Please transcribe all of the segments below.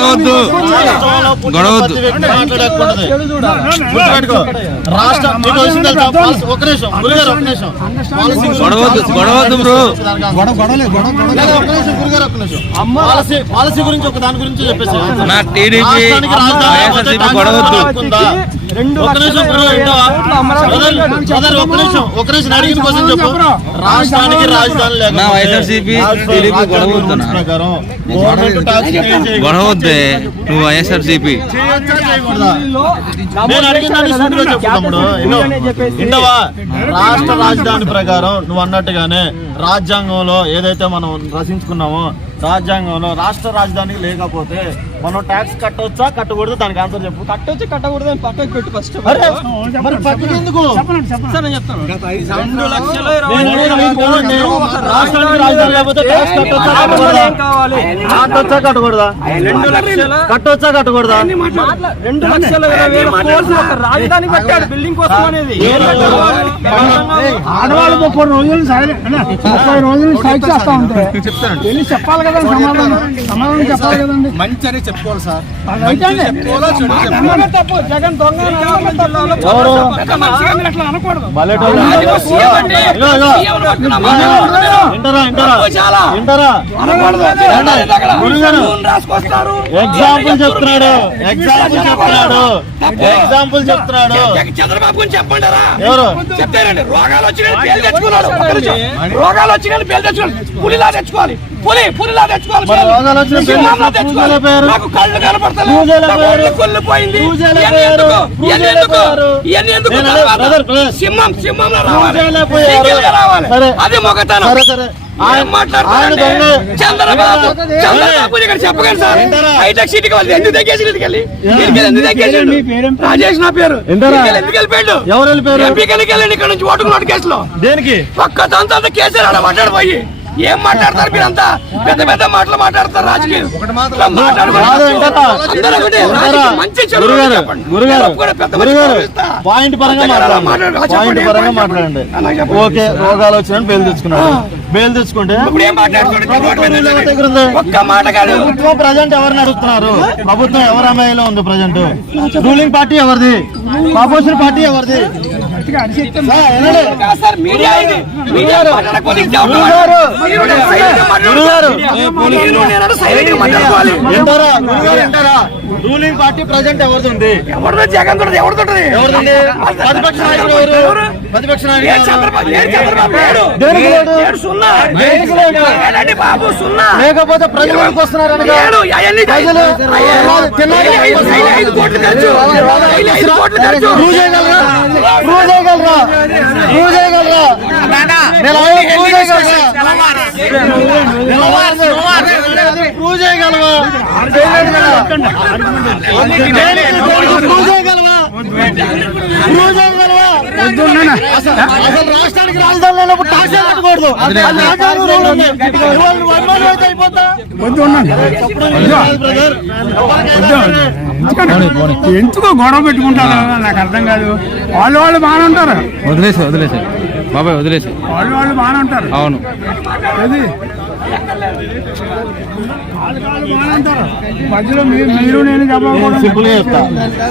గొడవద్దు. గొడవద్దు. గొడవద్దు గొడవద్దు bro. Policy గురించి ఒక దాని గురించి చెప్పేసి నా టీడీపీ గొడవద్దు నిమిషం నిమిషం నిమిషం అడిగిన కోసం చెప్పు. రాష్ట్రానికి రాజధాని వైఎస్ఆర్సీపీ రాజ్యాంగ గొడవద్దు గొడవద్దే నువ్వు వైఎస్ఆర్సీపీ రాష్ట్ర రాజధాని ప్రకారం నువ్వు అన్నట్టుగానే రాజ్యాంగంలో ఏదైతే మనం రచించుకున్నామో రాజ్యాంగంలో రాష్ట్ర రాజధాని లేకపోతే మనం ట్యాక్స్ కట్టవచ్చా కట్టకూడదు? దానికి ఆన్సర్ చెప్పు. కట్టొచ్చి కట్టకూడదు? అని పక్కకి పెట్టు ఫస్ట్ సార్ నేను చెప్తాను. రెండు లక్షల కట్టవచ్చా కట్టకూడదా? కట్టవచ్చా కట్టకూడదా? రెండు లక్షల కట్టవచ్చా రాజధాని కట్టాడు బిల్డింగ్ కోసం అనేది? ఆడవాళ్ళు ముప్పై రోజులు ముప్పై రోజులు చేస్తా వెళ్ళి చెప్పాలి కదండి సమాధానం. సమాధానం చెప్పాలి కదండి. మంచి చెప్పుకోవాలి సార్. ఎగ్జాంపుల్ చెప్తున్నాడు. ఎగ్జాంపుల్ చెప్తున్నాడు. ఎగ్జాంపుల్ చెప్తున్నాడు. చంద్రబాబు గురించి ఎవరు? చెప్తానండి. రోగాలు వచ్చిన పేరు తెచ్చుకున్నాడు. రోగాలు వచ్చిన పేరు తెచ్చుకోవాలి పులిలా తెచ్చుకోవాలి. పులి పులిలా తెచ్చుకోవాలి? నాకు కళ్ళు కనపడతలేదు. బ్రదర్. సింహం సింహంలో రావాలి. అది మొగతనం. చంద్రబాబు చంద్రబాబు ఇక్కడ చెప్పగలరు సార్? హైటెక్ సిటీకి వాళ్ళు ఎందుకు తగ్గేసి ఎందుకు? రాజేష్ నా పేరు? ఎందుకు వెళ్ళిపోయాడు? ఎవరు వెళ్ళిపోయారు? ఎంపీకి వెళ్ళి ఇక్కడ నుంచి ఓటుకున్నాడు కేసులో. దేనికి? ఒక్క తంత కేసీఆర్ ఆడ పోయి ఏం మాట్లాడతారు మీరంతా? పెద్ద పెద్ద మాటలు మాట్లాడతారు రాజకీయం. మంచి. పాయింట్ పరంగా మాట్లాడండి. పాయింట్ పరంగా. ఓకే రోగాలు వచ్చిన బెయిల్ తెచ్చుకున్నాడు. బెయిల్ తెచ్చుకుంటే ఎవరి ఒక్క మాట కాదు. ప్రభుత్వం ప్రజెంట్ ఎవరిని అడుగుతున్నారు? ప్రభుత్వం ఎవరి అమ్మాయిలో ఉంది ప్రజెంట్? రూలింగ్ పార్టీ ఎవరిది? ఆపోజిషన్ పార్టీ ఎవరిది? రూలింగ్ పార్టీ ప్రజెంట్ ఎవరిది ఉంది ఎవరిదో జగన్ తోటి ఎవరితోటి ఎవరిది ప్రతిపక్ష నాయకుడు ఎవరు? ప్రతిపక్ష నాయకుడు సున్నా? బాబు లేకపోతే ప్రజలు ఎందుకు వస్తున్నారు ప్రజలు తిన్నారా? ప్రూవ్ చేయగలరా? ప్రూవ్ చేయగలరా? ప్రూవ్ చేయగలరా ప్రూవ్ చేయగలవా? ప్రూవ్ చేయగలవా? ప్రూవ్ చేయగలవా? అసలు రాష్ట్రానికి రాజధాని లేనప్పుడు టాక్స్ కట్టకూడదు. రూల్ ఉంది. అయితే అయిపోతా. ఎందుకో గొడవ పెట్టుకుంటారు? నాకు అర్థం కాదు. వాళ్ళు వాళ్ళు బాగానే ఉంటారు. వదిలేసి వదిలేసి బాబాయ్ వదిలేసి వాళ్ళు వాళ్ళు బాగానే ఉంటారు. అవును. సింపుల్గా చెప్తా.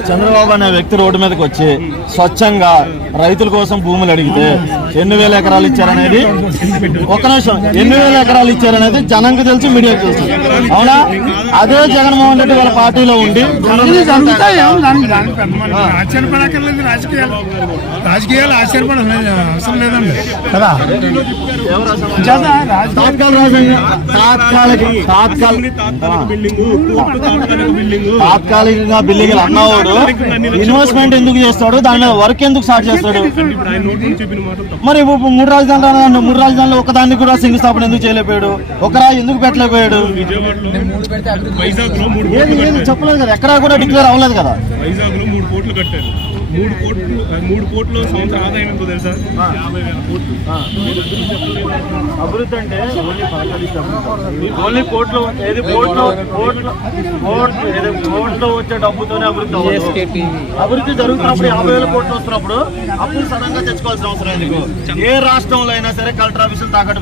చంద్రబాబు అనే వ్యక్తి రోడ్డు మీదకి వచ్చి స్వచ్ఛంగా రైతుల కోసం భూములు అడిగితే ఎన్ని వేల ఎకరాలు ఇచ్చారనేది? ఒక నిమిషం. ఎన్ని వేల ఎకరాలు ఇచ్చారనేది జనంకి తెలుసు మీడియాకి తెలుసు. అవునా? అదే జగన్మోహన్ రెడ్డి వాళ్ళ పార్టీలో ఉండి ఆశ్చర్యపడక్కర్లేదు రాజకీయాలు. రాజకీయాలు ఆశ్చర్యపడ అవసరం లేదండి. కదా? తాత్కాలికంగా బిల్డింగ్ అన్నవాడు ఇన్వెస్ట్మెంట్ ఎందుకు చేస్తాడు? దాని మీద వర్క్ ఎందుకు స్టార్ట్ చేస్తాడు? మరి ఇప్పుడు మూడు రాజధానులు. మూడు రాజధానులు ఒక దాన్ని కూడా శంకుస్థాపన ఎందుకు చేయలేకపోయాడు? ఒక రాయి ఎందుకు పెట్టలేకపోయాడు? చెప్పలేదు కదా ఎక్కడా కూడా డిక్లేర్ అవ్వలేదు కదా. వైజాగ్లో మూడు కోట్లు కట్టారు. మూడు కోట్లు మూడు కోట్లు సంవత్సర ఆదాయం ఎంతో తెలుసా? యాభై వేల కోట్లు. అభివృద్ధి అంటే ఓన్లీ కోట్లు ఏది కోట్లు కోట్లు కోట్లు ఏది కోట్లు వచ్చే డబ్బుతోనే అభివృద్ధి అభివృద్ధి జరుగుతున్నప్పుడు యాభై వేల కోట్లు వస్తున్నప్పుడు అప్పులు సడన్గా తెచ్చుకోవాల్సిన అవసరం ఎందుకు? ఏ రాష్ట్రంలో అయినా సరే కలెక్టర్ ఆఫీసులు తాకట్టు